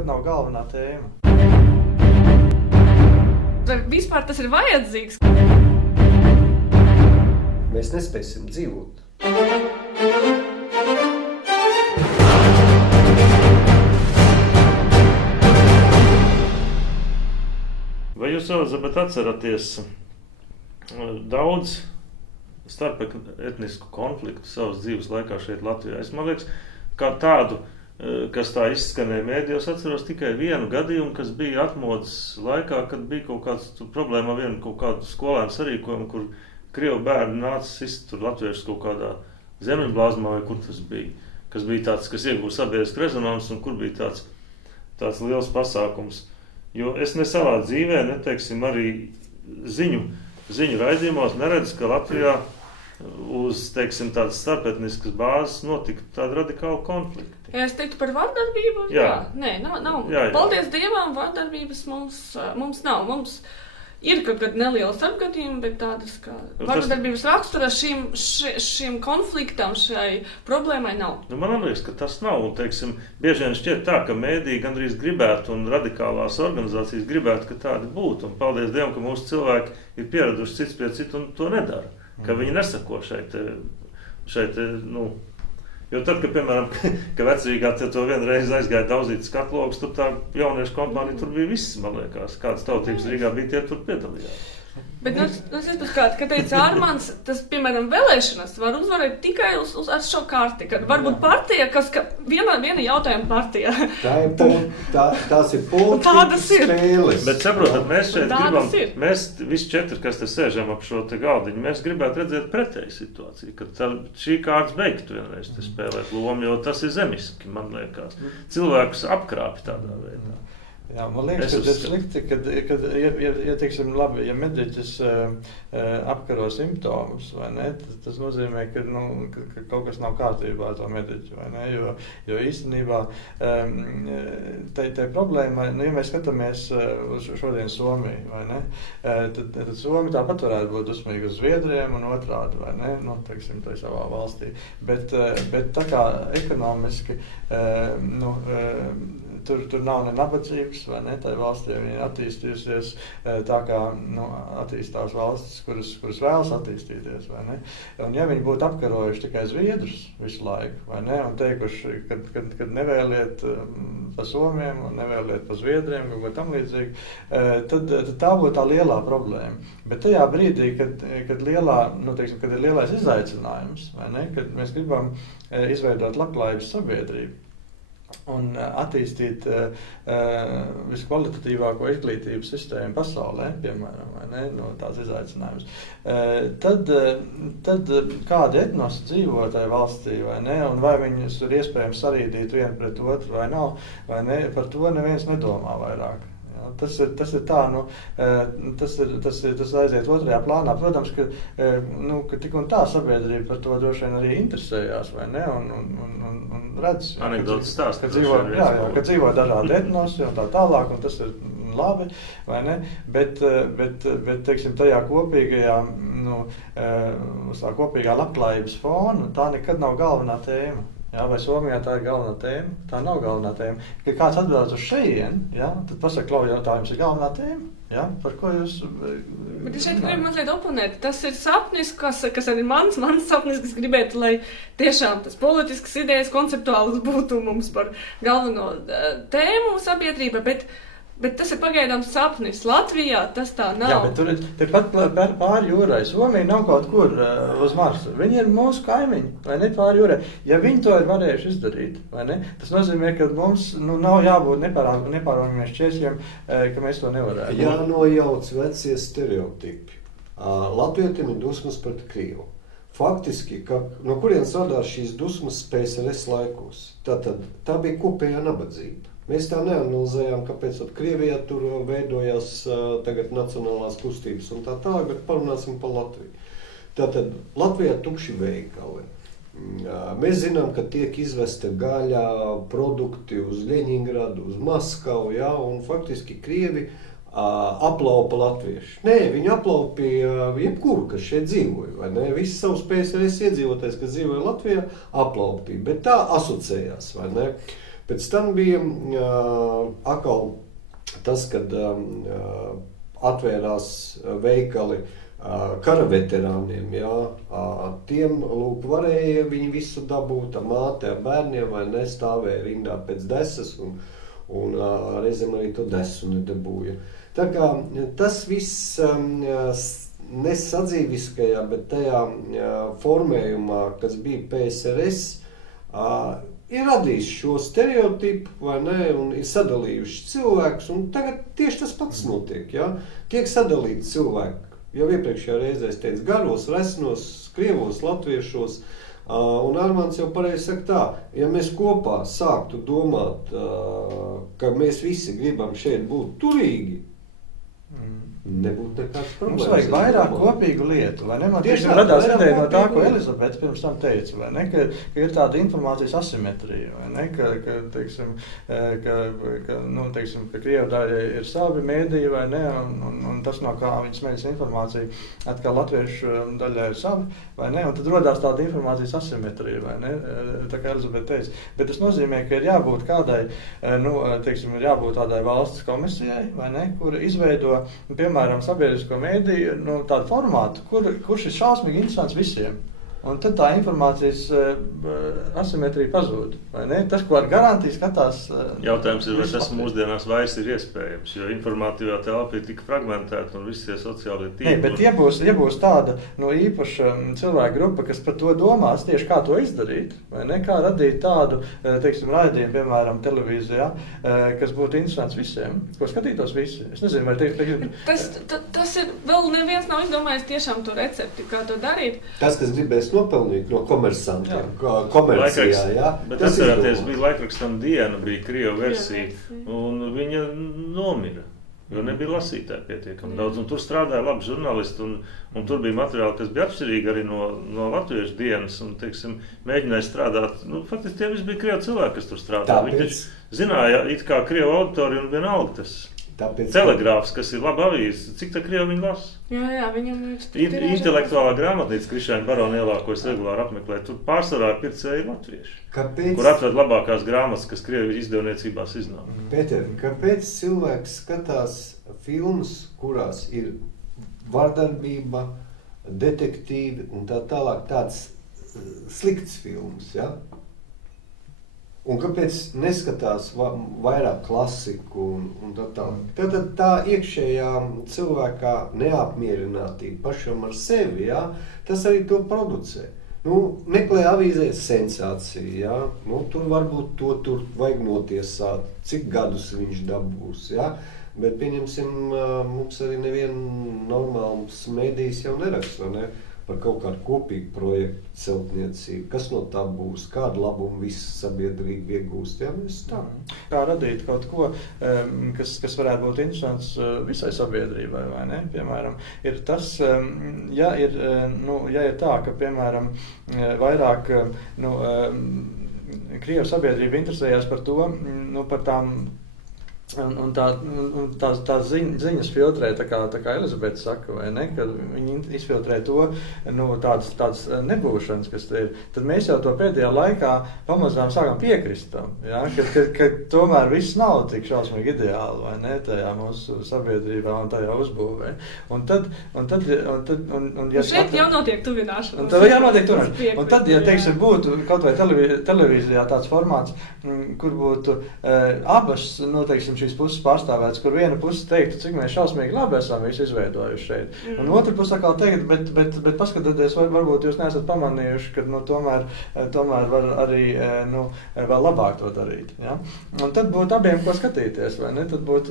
nekad nav galvenā tēma. Vai vispār tas ir vajadzīgs? Mēs nespēsim dzīvot. Vai jūs, Elizabete, atceraties daudz starp etnisku konfliktu savas dzīves laikā šeit Latvijā? Es, man liekas, kā tādu, kas tā izskanēja mēdījos, atceros tikai vienu gadījumu, kas bija atmodas laikā, kad bija kaut kāds problēma ar vienu kaut kādu skolēnu sarīkojumu, kur krievu bērni nāca sist tur latviešus kaut kādā zemeņblāzmā, vai kur tas bija. Kas bija tāds, kas ieguva sabiedrisku rezonansu un kur bija tāds liels pasākums. Jo es ne savā dzīvē, neteiksim, arī ziņu raidījumos neredzu, ka Latvijā uz, teiksim, tādas starpetniskas bāzes notika tāda radikāla konflikta. Ja es teiktu par vardarbību, jā. Nē, nav. Jā. Paldies Dievam, vardarbības mums nav. Mums ir kaut kādi nelieli starpgadījumi, bet tādas kā vardarbības rakstura šim konfliktam, šai problēmai nav. Man liekas, ka tas nav. Un, teiksim, bieži vien šķiet tā, ka mēdī gandrīz gribētu un radikālās organizācijas gribētu, ka tādi būtu. Un paldies Dievam, ka mūsu cilvēki ir pieraduši cits pie citu un to nedara. Ka viņi nesako šeit, jo tad, kad, piemēram, ka vecrīgā to vienreiz aizgāja daudzīt skatlogus, tur tā jauniešu kompānija tur bija viss, man liekas, kādas tautības Rīgā bija, tie tur piedalījās. Bet es izpēc ka teica Armands, tas, piemēram, vēlēšanas var uzvarēt tikai ar šo karti, kad varbūt partija, kas viena jautājuma partija. Tās ir politiskas spēles. Bet saprotat, mēs šeit gribam, mēs visi četri, kas te sēžam ap šo te galdiņu, mēs gribētu redzēt pretēju situāciju, ka šī kārtas beigtu vienreiz te spēlēt lomu, jo tas ir zemiski, man liekas. Cilvēkus apkrāpi tādā veidā. Jā, man liekas, ka tas slikti, ja teiksim, labi, ja mediķis apkaro simptomus, vai ne, tas nozīmē, ka kaut kas nav kārtībā ar to mediķu, vai ne, jo īstenībā tai problēma, ja mēs skatāmies uz šodien Somiju, vai ne, tad Somija tāpat varētu būt dusmīgi uz Zviedriem un otrādi, vai ne, teiksim, tai savā valstī, bet tā kā ekonomiski, Tur nav ne nabadzības, vai ne, tai valstī viņi ir attīstījusies tā kā attīstās valstis, kuras vēlas attīstīties, vai ne. Un ja viņi būtu apkarojuši tikai Zviedrus visu laiku, vai ne, un teikuši, kad nevēliet pa Somiem un nevēliet pa Zviedriem, kaut ko tam līdzīgi, tad tā būtu tā lielā problēma. Bet tajā brīdī, kad ir lielais izaicinājums, vai ne, kad mēs gribam izveidot labklājības sabiedrību, un attīstīt viskvalitatīvāko izglītības sistēmu pasaulē, piemēram, vai ne, tāds izaicinājums. Tad kādi etnosi dzīvo tajā valstī, vai ne, un vai viņus ir iespējams sarīdīt vienu pret otru vai nav, vai ne, par to neviens nedomā vairāk. Tas ir tā, tas aiziet otrajā plānā. Protams, ka tik un tā sabiedrība par to droši vien arī interesējās, vai ne, un redz, anekdotas stāst, ka dzīvo dažādi etnosi un tā tālāk, un tas ir labi, vai ne, bet teiksim, tajā kopīgajā, uz tā kopīgā labklājības fona, tā nekad nav galvenā tēma. Jā, vai Somijā tā ir galvenā tēma? Tā nav galvenā tēma. Kad kāds atbildas uz šeien, jā, tad pasaka, Klau, jautājums ir galvenā tēma. Jā, par ko jūs... Bet es šeit gribu mazliet oponēt. Tas ir sapnis, kas arī mans sapnis, kas gribētu, lai tiešām tas politiskas idejas konceptuāls būtu mums par galveno tēmu sabiedrība, bet tas ir pagaidām sapnis. Latvijā tas tā nav. Jā, bet tur ir pat pāri jūrai. Somija nav kaut kur uz Marsa. Viņi ir mūsu kaimiņi, vai ne, pāri jūrai. Ja viņi to ir varējuši izdarīt, vai ne, tas nozīmē, ka mums nav jābūt nepārvarāmies šķēršļiem, ka mēs to nevarētu. Jānojauc vecie stereotipi. Latvietim ir dusmas pret Krievu. Faktiski, no kurienes radās šīs dusmas PSRS laikos? Tā bija kopējā nabadzība. Mēs tā neanalizējām, kāpēc Krievijā tur veidojās tagad nacionālās kustības un tā tālāk, bet parunāsim par Latviju. Tātad Latvijā tukši veikali. Mēs zinām, ka tiek izvesta gaļa, produkti uz Ļeņingradu, uz Maskavu, jā, un faktiski Krievi aplaupa latvieši. Nē, viņi aplaupīja jebkuru, kas šeit dzīvoja, vai ne? Visi savus PSRS iedzīvotājs, kas dzīvoja Latvijā, aplaupīja, bet tā asociējās, vai ne? Pēc tam bija atkal tas, kad atvērās veikali kara veterāniem, jā, tiem, lūk, varēja viņi visu dabūt, māte ar bērniem, vai nestāvēja rindā pēc desas, un reizēm arī to desu nedabūja. Tā kā tas viss nesadzīviskajā, bet tajā formējumā, kas bija PSRS, ir radījis šo stereotipu, vai ne, un ir sadalījuši cilvēkus, un tagad tieši tas pats notiek, jā. Tiek sadalīti cilvēki, jau iepriekšējā reizē es teicu, garos, resnos, krievos, latviešos, un Armands jau pareizi saka tā, ja mēs kopā sāktu domāt, ka mēs visi gribam šeit būt turīgi, nebūtu nekāds problēmas. Mums vajag vairāk kopīgu lietu, vai ne? Man tieši radās ideja no tā, ko Elizabete pirms tam teica, vai ne? Ka ir tāda informācijas asimetrija, vai ne? Ka Krievu daļai ir savi mēdīji, vai ne? Un tas, no kā viņi smeļas informāciju, atkal latviešu daļai ir savi, vai ne? Un tad rodās tāda informācijas asimetrija, vai ne? Tā kā Elizabete teica. Bet tas nozīmē, ka ir jābūt kādai, ir jābūt tādai valsts komisijai, vai ne? Kur izveido, piemēram, sabiedrisko mēdīju, tādu formātu, kurš ir šausmīgi interesants visiem. Un tad tā informācijas asimetrija pazūd, vai ne? Tas, ko ar garantiju skatās... Jautājums ir, vai tas mūsdienās vairs ir iespējams, jo informatīvā telpa ir tik fragmentēta un visi tie sociālie tīkli. Bet ja būs tāda īpaša cilvēka grupa, kas par to domās, tieši kā to izdarīt, vai ne? Kā radīt tādu, raidījumu, piemēram, televīzijā, kas būtu interesants visiem, ko skatītos visi. Es nezinu, vai Tas ir, vēl neviens nav izdomājis tiešām to recepti, kā to darīt. Tas, kas gribēs nopelnīt no komersantiem, komercijā, jā. Bet atcerēties, bija laikrakstam Diena, bija Krievu versija, un viņa nomira, jo nebija lasītāji pietiekami daudz, un tur strādāja labi žurnālisti, un tur bija materiāli, kas bija atšķirīgi arī no latviešu dienas, un, mēģināja strādāt, faktiski tie visi bija Krievu cilvēki, kas tur strādāja. Viņi taču zināja, it kā Krievu auditoriju un vienalga tas. Telegrāfs, kas ir laba avīze, cik tā Krievu viņi lasa? Jā, viņam ir intelektuālā grāmatnīca Krišāņa Barona ielā, ko es regulāri apmeklēju. Tur pārsvarā pircēji latvieši, kur atved labākās grāmatas, kas Krievu izdevniecībās iznāk. Pēter, kāpēc cilvēks skatās filmas, kurās ir vardarbība, detektīvi un tā tālāk tāds slikts filmas, ja? Un kāpēc neskatās vairāk klasiku un tā tālāk? Tad tā iekšējā cilvēkā neapmierinātība pašam ar sevi, jā, tas arī to producē. Meklē avīzē sensāciju, jā, tur varbūt to tur vajag notiesāt, cik gadus viņš dabūs, jā. Bet, pieņemsim, mums arī neviena normāls mēdījis jau neraksta, ne? Par kaut kādu kopīgu projektu celtniecību, kas no tā būs, kādu labumu visa sabiedrība iegūst, jā, mēs tā. Kā radīt kaut ko, kas varētu būt interesants visai sabiedrībai, vai ne? Piemēram, ir tas, ja ir tā, ka, piemēram, vairāk, Krievu sabiedrība interesējās par to, par tām un tās ziņas filtrē, tā kā Elizabete saka, vai ne, kad viņi izfiltrē to, tādas nebūšanas, kas te ir, tad mēs jau to pēdējā laikā pamazām sākam piekrist tam, ja, ka tomēr viss nav tik šausmīgi ideāli, vai ne, tajā mūsu sabiedrībā un tajā uzbūvē. Ja šeit jau notiek tuvināšana. Un tad jau notiek tuvināšana. Un tad, ja, būtu kaut vai televīzijā tāds formāts, kur būtu abas, šīs puses pārstāvētas, kur viena puse teiktu, cik mēs šausmīgi labi esam visu izveidojuši šeit. Un otra puse atkal teikt, bet paskatoties, varbūt jūs neesat pamanījuši, ka tomēr var arī vēl labāk to darīt. Ja? Un tad būtu abiem ko skatīties, vai ne? Tad būtu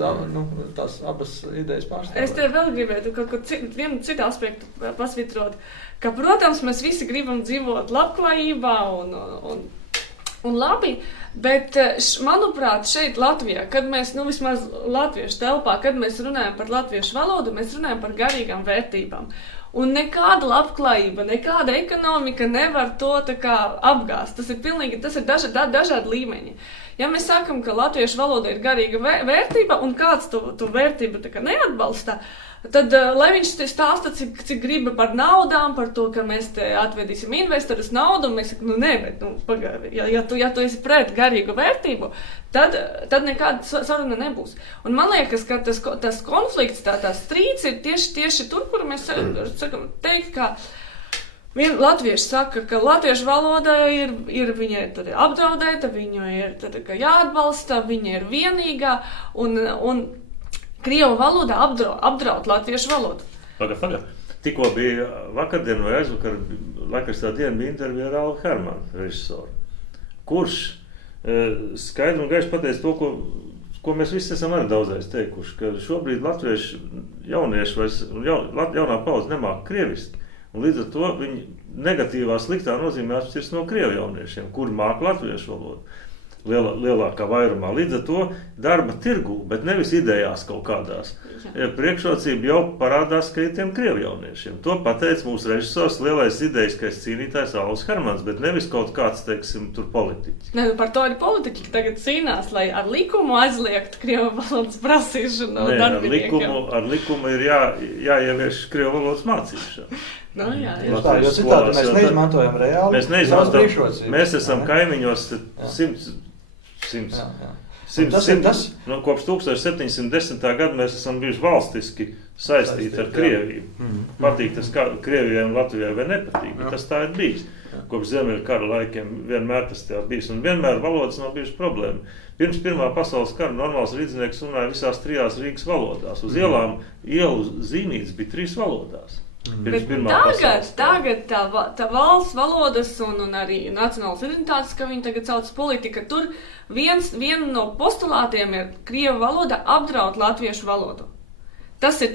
tās abas idejas pārstāvēt. Es te vēl gribētu kaut vienu citu aspektu pasvitrot, ka, protams, mēs visi gribam dzīvot labklājībā un labi, bet, manuprāt, šeit Latvijā, kad mēs, vismaz latviešu telpā, kad mēs runājam par latviešu valodu, mēs runājam par garīgām vērtībām. Un nekāda labklājība, nekāda ekonomika nevar to tā kā apgāst. Tas ir dažādi līmeņi. Ja mēs sakam, ka latviešu valoda ir garīga vērtība un kāds to vērtību tā kā neatbalsta, Tad, lai viņš stāsta, cik griba par naudām, par to, ka mēs te atvedīsim investorus naudu, un mēs sakam, nē, bet, pagāvi, ja tu esi pret garīgu vērtību, tad nekāda saruna nebūs. Un man liekas, ka tas konflikts, tā strīds ir tieši tur, kur mēs sakam teikt, ka latvieši saka, ka latviešu valoda viņai tad ir apdraudēta, viņu ir tad, jāatbalsta, viņa ir vienīgā, un Krievu valoda apdraud latviešu valodu. Pagad. Tikko bija vakardien vai aizvakar, laikas tā diena bija intervija ar Alvu Hermanu, režisoru, kurš skaidri un gaiši pateica to, ko mēs visi esam arī daudzreiz teikuši, ka šobrīd latviešu jaunieši jaunā paudze nemāk krieviski. Un līdz ar to viņi negatīvā, sliktā nozīmē atšķiras no krievu jauniešiem, kuri māk latviešu valodu lielākā vairumā. Līdz ar to darba tirgū, bet nevis idejās kaut kādās. Priekšrocība jau parādās, ka ir tiem krievu jauniešiem. To pateica mūsu režisors, lielais idejiskais cīnītājs Alvs Hermans, bet nevis kaut kāds, teiksim, tur politiķis. Ne, par to arī politiķi tagad cīnās, lai ar likumu aizliegt krievu valodas prasīšanu darbiniekiem. Ar likumu ir jāievieš krievu valodas mācīšanu. Jā. Jo citādi mēs neizmantojam reāli. Mēs esam kaimiņos 100. Kopš 1710. gada mēs esam bijuši valstiski saistīti ar Krieviju. Patīk tas Krievijai un Latvijai vai nepatīk, bet tas tā ir bijis. Kopš Ziemeļu kara laikiem vienmēr tas tā bijis. Un vienmēr valodas nav bijuši problēma. Pirms Pirmā pasaules kara normāls rīdznieks runāja visās 3 Rīgas valodās. Uz ielu zīmītes bija 3 valodās. Bet tagad tā valsts valodas un arī nacionālas identitātes, ka viņi tagad sauc politika, tur viena no postulātiem ir Krieva valoda apdraud latviešu valodu. Tas ir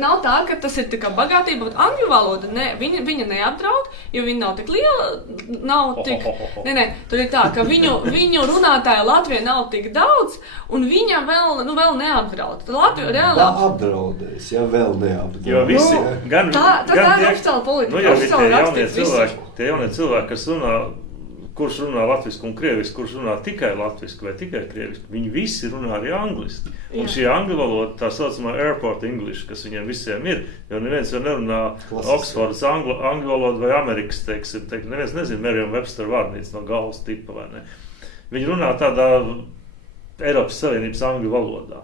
nav tā, ka tas ir bagātība, bet angļu valoda, viņa neapdraud, jo viņa nav tik liela, tur ir tā, ka viņu runātāju Latvijā nav tik daudz, un viņa vēl neapdraud. Latvija reāli apdraudēs, ja vēl neapdraud. Jo visi, tā ir oficiāla politika. Tie jaunie cilvēki, kas runā, kurš runā latviski un krieviski, kurš runā tikai latviski vai tikai krieviski, viņi visi runā arī angliski. Un šī angļu valoda, tā saucamā airport English, kas viņiem visiem ir, jo neviens jau nerunā Oksfordas angļu valodu vai Amerikas, teiksim, neviens nezina Merriam-Webster vārnīca no galvas tipa, vai ne. Viņi runā tādā Eiropas Savienības angļu valodā.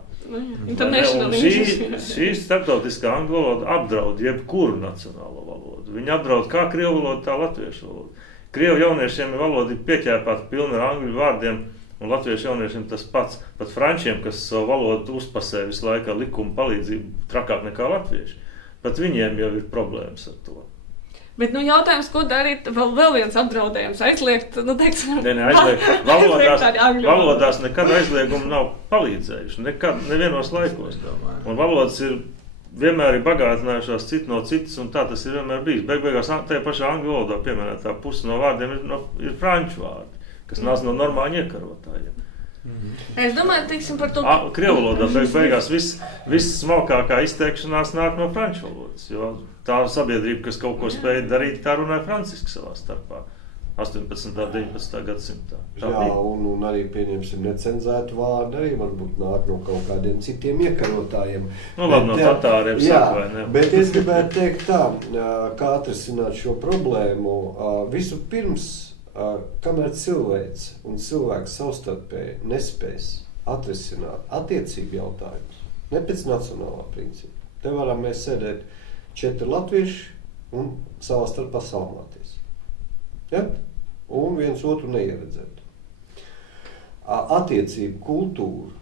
Šī starptautiskā angļu valoda apdraud jebkuru nacionālo valodu. Viņi apdraud kā krievu valodu, tā latviešu valodu. Krievu jauniešiem valoda ir pieķēpāta pilna ar angļu vārdiem, un latviešu jauniešiem tas pats. Pat frančiem, kas savu valodu uzpasē visu laiku ar likumu palīdzību trakāk nekā latvieši. Pat viņiem jau ir problēmas ar to. Bet, jautājums, ko darīt, vēl viens apdraudējums, aizliegt, teiksim... Aizliegt. Valodās nekad aizliegumi nav palīdzējuši, nekad, nevienos laikos. Un valodas vienmēr ir bagātinājušās citu no citas, un tā tas ir vienmēr bijis. Beigās tajā pašā angļu valodā, piemēram, tā puse no vārdiem ir franču vārdi, kas nāc no normāļu iekarotājiem. Es domāju, teiksim par to... Krievu valodā beigās viss smalkākā izteikšanās nāk no franču valodas, jo tā sabiedrība, kas kaut ko spēja darīt, tā runāja franciski savā starpā. 18. un 19. gadsimtā. Un arī pieņemsim necenzētu vārdu, arī varbūt nāk no kaut kādiem citiem iekarotājiem. Labi, no tatāriem saka, vai ne? Bet es gribētu teikt tā, kā atrisināt šo problēmu. Visu pirms, kamēr cilvēks un cilvēks savstarpēji nespēs atrisināt attiecību jautājumus, ne pēc nacionālā principa. Te varam mēs sēdēt 4 latvieši un savā starpā salmāties. Ja? Un viens otru neieredzēt. Attiecību kultūra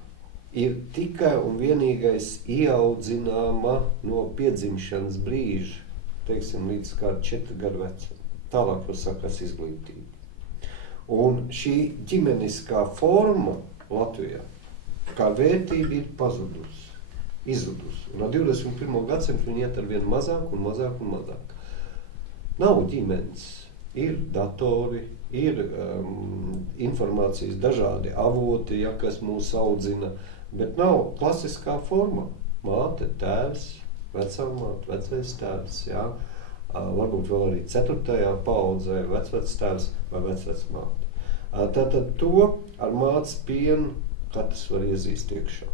ir tikai un vienīgais ieaudzināma no piedzimšanas brīža, teiksim, līdz kā 4 gadu vecum. Tālāk var sakās izglītība. Un šī ģimeniskā forma Latvijā kā vērtība ir pazudusi, izzudusi. Un ar 21. gadsimtu viņi iet ar vien mazāk un mazāk un mazāk. Nav ģimenes. Ir datori, ir informācijas dažādi avoti, kas mūs audzina, bet nav klasiskā forma. Māte, tēvs, vecāmāte, vecais tēvs, varbūt vēl arī 4. paaudzē vecvectēvs vai vecvecmāte. Tātad to ar mātes pienu katrs var iezīst iekšā.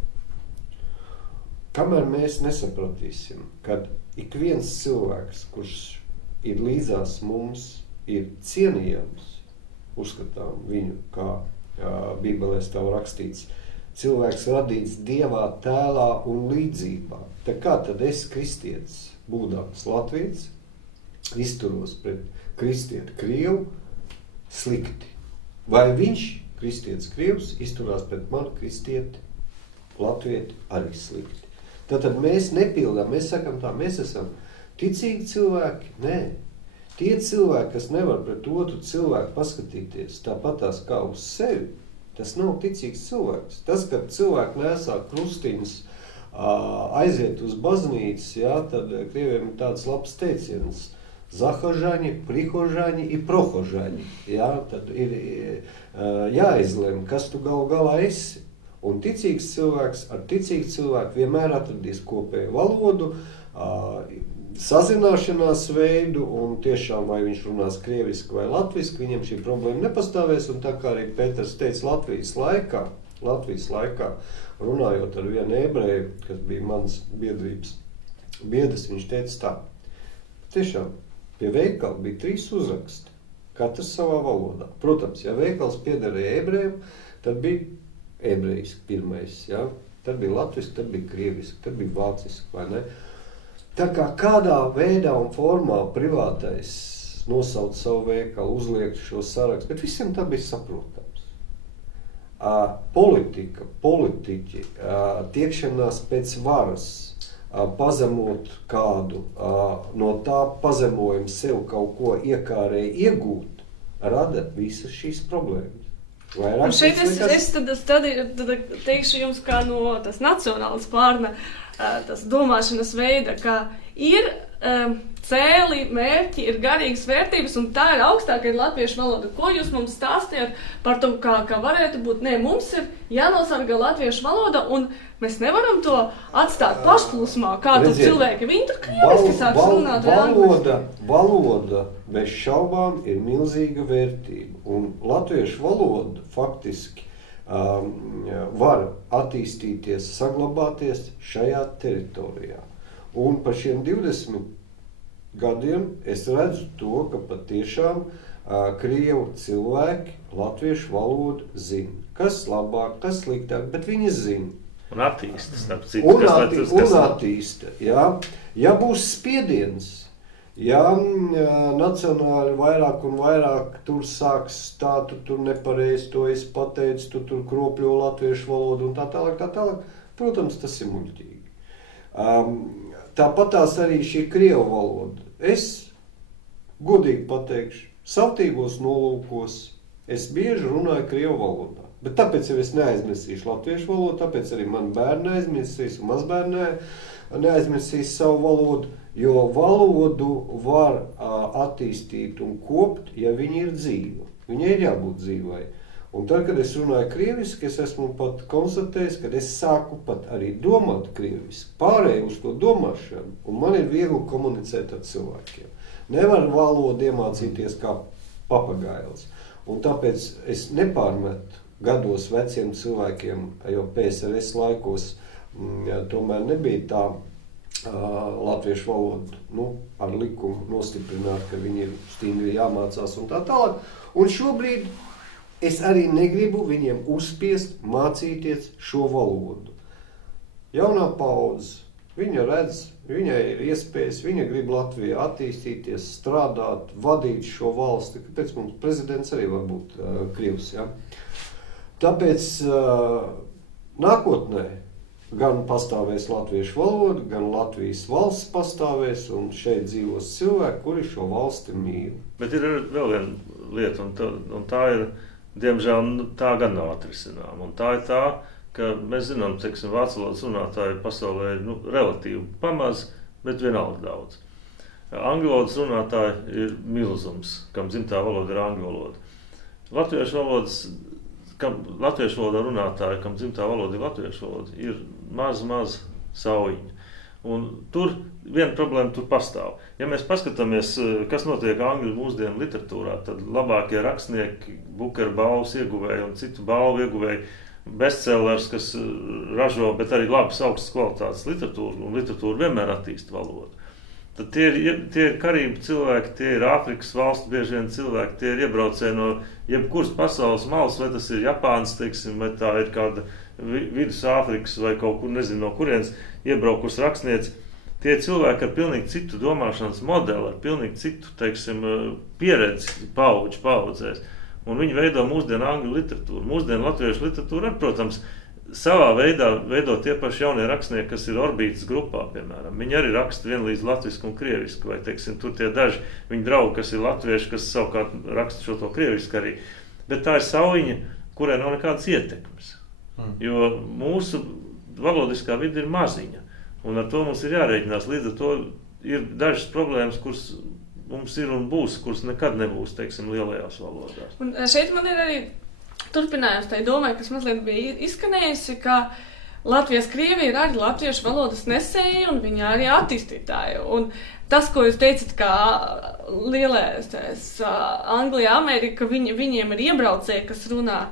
kamēr mēs nesapratīsim, kad ik viens cilvēks, kurš ir līdzās mums, ir cienījams, uzskatām viņu, kā Bībelē stāv rakstīts, cilvēks radīts Dievā tēlā un līdzībā. Tā kā tad es, kristietis, būdams latvietis, izturos pret kristieti Krievu slikti? Vai viņš, kristietis Krievs, izturās pret mani kristieti latvieti arī slikti? Tātad mēs nepildām, mēs sakam tā, mēs esam ticīgi cilvēki? Nē. Tie cilvēki, kas nevar pret otru cilvēku paskatīties tāpatās kā uz sevi, tas nav ticīgs cilvēks. Tas, kad cilvēki nesā krustiņas, aiziet uz baznīcas, jā, tad krieviem ir tāds labs teiciens. Zahožaņi, prihožaņi i prohožaņi. Jā, tad ir jāizlem, kas tu galu galā esi. Un ticīgs cilvēks ar ticīgu cilvēku vienmēr atradīs kopēju valodu, sazināšanās veidu, un tiešām vai viņš runās krieviski vai latviski, viņiem šī problēma nepastāvēs, un tā kā arī Pēters teica Latvijas laikā, runājot ar vienu ebreju, kas bija mans biedrības biedrs, viņš teica tā, tiešām, pie veikala bija 3 uzraksti, katrs savā valodā. Protams, ja veikals piederēja ebrejiem, tad bija ebrejiski pirmais, ja? Tad bija latviski, tad bija krieviski, tad bija vāciski, vai ne? Tā kā kādā veidā un formā privātais nosauc savu veikalu, uzliek šo sarakstu, bet visiem tā bija saprotams. Politiķi, tiekšanās pēc varas, pazemot kādu, no tā pazemojuma sev kaut ko iekārēji iegūt, rada visas šīs problēmas. Un šeit es tad teikšu jums, kā no tas nacionāls pārna, tas domāšanas veida, ka ir cēli, mērķi, ir garīgas vērtības, un tā ir augstākā latviešu valoda. Ko jūs mums stāstījāt par to, kā varētu būt? Nē, mums ir jānosargā latviešu valoda, un mēs nevaram to atstāt pašplūsmā, kā tur cilvēki. Viņi tur krieviski sāks runāt vai angliski. Valoda bez šaubām ir milzīga vērtība, un latviešu valoda faktiski var attīstīties, saglabāties šajā teritorijā. Un par šiem 20 gadiem es redzu to, ka patiešām krievu cilvēki latviešu valodu zina. Kas labāk, kas sliktāk, bet viņi zina. Un attīsta, starp citu. Un attīsta, jā. Ja būs spiediens, ja nacionāli vairāk un vairāk tur sāks tā, tu tur nepareizi to esi pateicis, tu tur kropļo latviešu valodu un tā tālāk, protams, tas ir muļķīgi. Tāpatās arī šī krievu valoda. Es godīgi pateikšu, savtībos nolūkos es bieži runāju krievu valodā. Bet tāpēc jau es neaizmirsīšu latviešu valodu, tāpēc arī mani bērni neaizmirsīs un mazbērni neaizmirsīs savu valodu, jo valodu var attīstīt un kopt, ja viņi ir dzīva. Viņai ir jābūt dzīvai. Un tad, kad es runāju krieviski, es esmu pat konstatējis, kad es sāku pat arī domāt krieviski, pārēju uz to domāšanu, un man ir viegli komunicēt ar cilvēkiem. Nevar valodu iemācīties kā papagails. Un tāpēc es nepārmetu gados veciem cilvēkiem, jo PSRS laikos tomēr nebija tā latviešu valodu ar likumu nostiprināt, ka viņi ir stingri jāmācās un tā tālāk. Un šobrīd es arī negribu viņiem uzspiest mācīties šo valodu. Jaunā paudze, viņa redz, viņai ir iespējas, viņa grib Latvijā attīstīties, strādāt, vadīt šo valsti. Kāpēc mums prezidents arī var būt krievs, ja? Tāpēc nākotnē gan pastāvēs latviešu valoda, gan Latvijas valsts pastāvēs, un šeit dzīvos cilvēki, kuri šo valsti mīl. Bet ir vēl viena lieta, un tā ir, diemžēl, tā gan nav atrisinām. Un tā ir tā, ka mēs zinām, teiksim, vācu valodas runātāji pasaulē ir relatīvi pamaz, bet vienalga daudz. Angļu valodas runātāji ir milzums, kam dzimtā valoda ir angļu valoda. Latviešu valodā runātāji, kam dzimtā valoda ir latviešu valoda, ir maz saujiņi. Un tur viena problēma tur pastāv. Ja mēs paskatāmies, kas notiek angļu mūsdienu literatūrā, tad labākie rakstnieki, Bukera balvas ieguvēji un citu balvu ieguvēji bestsellers, kas ražo, bet arī labas augstas kvalitātes literatūru, un literatūra vienmēr attīsta valodu. Tad tie ir karību cilvēki, tie ir Āfrikas valstu bieži vien cilvēki, tie ir iebraucēji no jebkuras pasaules malas, vai tas ir Japāns, teiksim, vai tā ir kāda Vidus Āfrikas vai kaut kur, nezinu, no kurienes iebraukus rakstnieci. Tie cilvēki ar pilnīgi citu domāšanas modeli, ar pilnīgi citu, teiksim, pieredzi paudzēs. Un viņi veido mūsdienu angļu literatūru. Mūsdienu latviešu literatūru ar, protams, savā veidā veido tie paši jaunie rakstnieki, kas ir Orbītas grupā, piemēram. Viņi arī raksta vienlīdz latvisku un krievisku, vai, teiksim, tur tie daži viņi draugi, kas ir latvieši, kas savukārt raksta šo to krievisku arī. Bet tā ir saujiņa, kurai nav nekādas ietekmes. Jo mūsu valodiskā vide ir maziņa. Un ar to mums ir jārēķinās. Līdz ar to ir dažas problēmas, kuras mums ir un būs, kuras nekad nebūs, teiksim, lielajās valodās. Un šeit man ir arī turpinājums tai domai, kas mazliet bija izskanējusi, ka Latvijas Krievija ir arī latviešu valodas nesēji un viņi arī attīstītāji. Un tas, ko jūs teicat, kā lielais Anglija, Amerika, viņiem ir iebraucēji, kas runā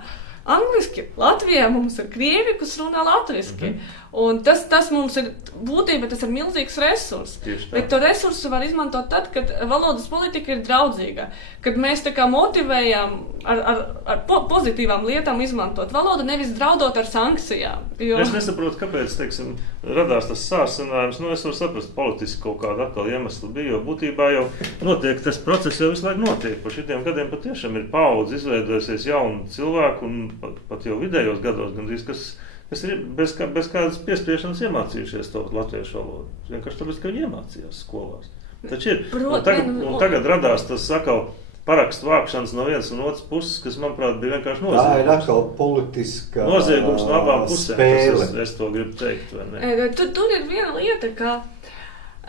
angliski. Latvijā mums ir krievi, kas runā latviski. Un tas mums ir būtība, tas ir milzīgs resurs. Bet to resursu var izmantot tad, kad valodas politika ir draudzīga. Kad mēs tā kā motivējam ar pozitīvām lietām izmantot valodu, nevis draudot ar sankcijām. Jo... Es nesaprotu, kāpēc, teiksim, radās tas sārsinājums. Es varu saprast politiski kaut kādu atkal iemeslu bija, jo būtībā jau notiek, tas process jau visu laiku notiek. Pa šitiem gadiem patiešām ir paudze izveidojusies jaunu cilvēku un pat jau vidējos gados gandrīz, kas ir bez kādas piespiešanas iemācījušies to latviešu valodu. Vienkārši tāpēc, ka viņi iemācījās skolās. Taču ir. Un tagad radās tas atkal parakstu vākšanas no vienas un otras puses, kas, manuprāt, bija vienkārši noziegums. Tā ir atkal politiska noziegums no abām pusēm. Es to gribu teikt, vai ne? Tur ir viena lieta, ka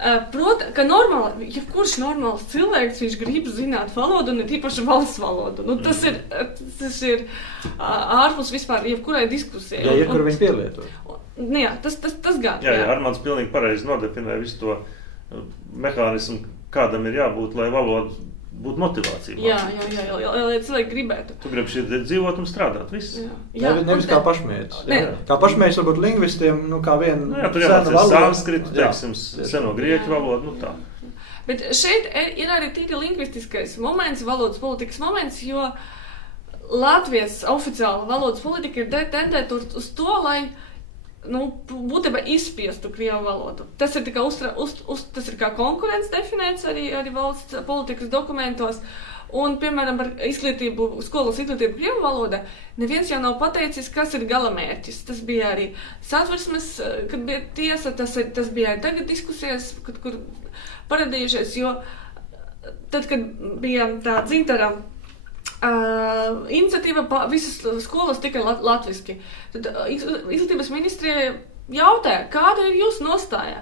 jebkurš normāls cilvēks, viņš grib zināt valodu, un tīpaši valsts valodu. Tas ir ārpus vispār jebkurai diskusijai. Ja, kur viņi pielieto. Jā, tas gan. Jā, Armands pilnīgi pareizi nodefinēja visu to mehānismu, kādam ir jābūt, lai valoda būtu motivācija. Jā, lai cilvēki gribētu. Tu gribi šeit dzīvot un strādāt, viss. Nevis kā pašmērķis. Kā pašmērķis varbūt lingvistiem, kā viena tur jāmācās sanskritu, teiksim, seno grieķu valodu, tā. Bet šeit ir arī tīri lingvistiskais moments, valodas politikas moments, jo Latvijas oficiāla valodas politika ir tendēta uz to, lai būtībā izspiestu krievu valodu. Tas ir tas ir kā konkurence definēts arī valsts politikas dokumentos. Un, piemēram, par skolas izglītību krievu valoda, neviens jau nav pateicis, kas ir galamērķis. Tas bija arī Satversmes, kad bija tiesa, tas bija arī tagad diskusijas, kur parādījušies, jo tad, kad bija tā dzintara iniciatīva, visas skolas tikai latviski. Tad izglītības ministrija jautāja, kāda ir jūsu nostāja?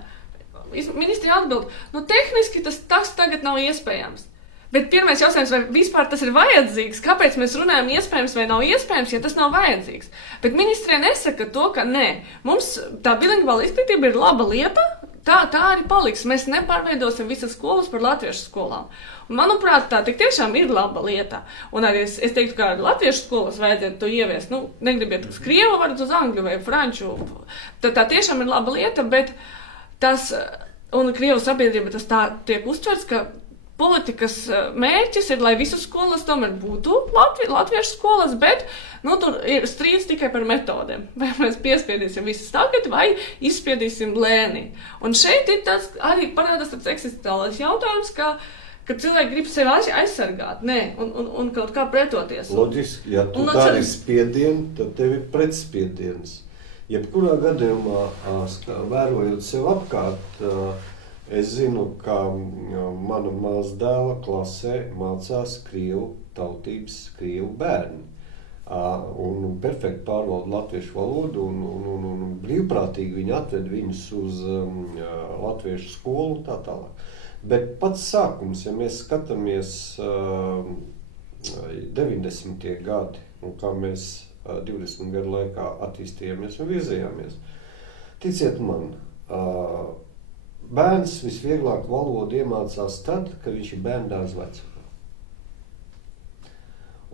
Ministrija atbild, tehniski tas tagad nav iespējams. Bet pirmais jautājums, vai vispār tas ir vajadzīgs? Kāpēc mēs runājam iespējams vai nav iespējams, ja tas nav vajadzīgs? Bet ministrija nesaka to, ka nē. Mums tā bilingvāla izglītība ir laba lieta, tā arī paliks. Mēs nepārveidosim visas skolas par latviešu skolām. Un, manuprāt, tā tik tiešām ir laba lieta. Un arī es teiktu, ka latviešu skolas vajadzētu to ieviest. Negribiet uz krievu, varat uz angļu vai franču. Tā tiešām ir laba lieta, bet un krievu sabiedrība tas tā tiek uztverts, ka politikas mērķis ir, lai visas skolas tomēr būtu latviešu skolas, bet tur ir strīds tikai par metodēm. Vai mēs piespiedīsim visas tagad, vai izspiedīsim lēni. Un šeit ir tas arī parādās tāds eksistenciālais jautājums, ka cilvēki grib sevi aizsargāt, un kaut kā pretoties. Loģiski, ja tu dari spiedienu, tad tev ir pretspiediens. Jebkurā gadījumā, vērojot sev apkārt, es zinu, ka mana mazdēla klasē mācās krievu tautības, krievu bērni. Un perfekti pārvalda latviešu valodu, un brīvprātīgi viņi atved viņus uz latviešu skolu tā tālāk. Bet pats sākums, ja mēs skatāmies 90. gadi, un kā mēs 20 gadu laikā attīstījāmies un virzījāmies, ticiet man, bērns visvieglāk valodu iemācās tad, kad viņš ir bērndārza vecumā.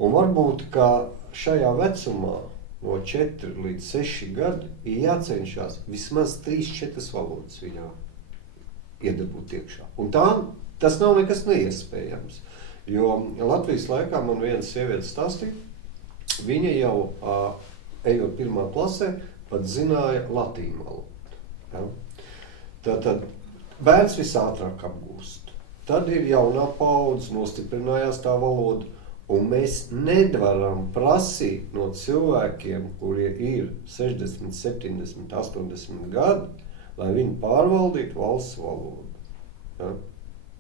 Un varbūt, ka šajā vecumā no 4 līdz 6 gadi ir jācenšas vismaz 3-4 valodas viņā iedabūt iekšā. Un tas nav nekas neiespējams. Jo Latvijas laikā man viena sieviete stāstīja, viņa jau ejot 1. klasē, pat zināja latīņu valodu. Ja? Tātad bērns visātrāk apgūst. Tad ir jaunā paudze, nostiprinājās tā valoda, un mēs nevaram prasīt no cilvēkiem, kurie ir 60, 70, 80 gadi, lai viņi pārvaldītu valsts valodu. Ja?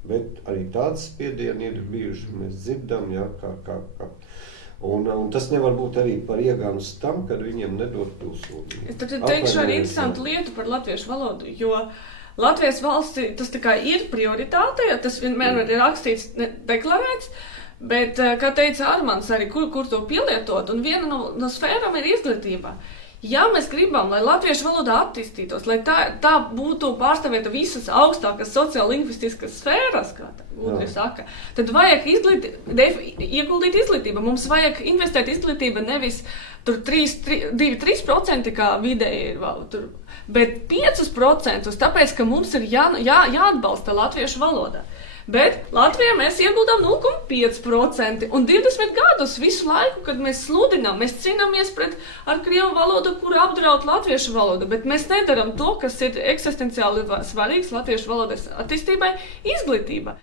Bet arī tāds spiedieni ir bijuši, mēs dzirdam, ja, kā. Un tas nevar būt arī par iegānus tam, kad viņiem nedod pilsonību. Es tad teikšu arī interesantu lietu par latviešu valodu, jo Latvijas valstī tas tā kā ir prioritāte, ja tas vienmēr ir rakstīts, deklarēts, bet, kā teica Armands arī, kur to pielietot, un viena no sfērām ir izglītība. Ja mēs gribam, lai latviešu valoda attīstītos, lai tā būtu pārstāvēta visas augstākas sociālingvistiskas sfēras, kā Gudri saka, tad vajag ieguldīt izglītība. Mums vajag investēt izglītība nevis tur 2-3% kā vidēji ir, bet 5%, tāpēc, ka mums ir jāatbalsta latviešu valoda. Bet Latvijā mēs ieguldām 0,5% un 20 gadus visu laiku, kad mēs sludinām, mēs cīnāmies ar krievu valodu, kur apdraud latviešu valodu, bet mēs nedaram to, kas ir eksistenciāli svarīgs latviešu valodas attīstībai - izglītība.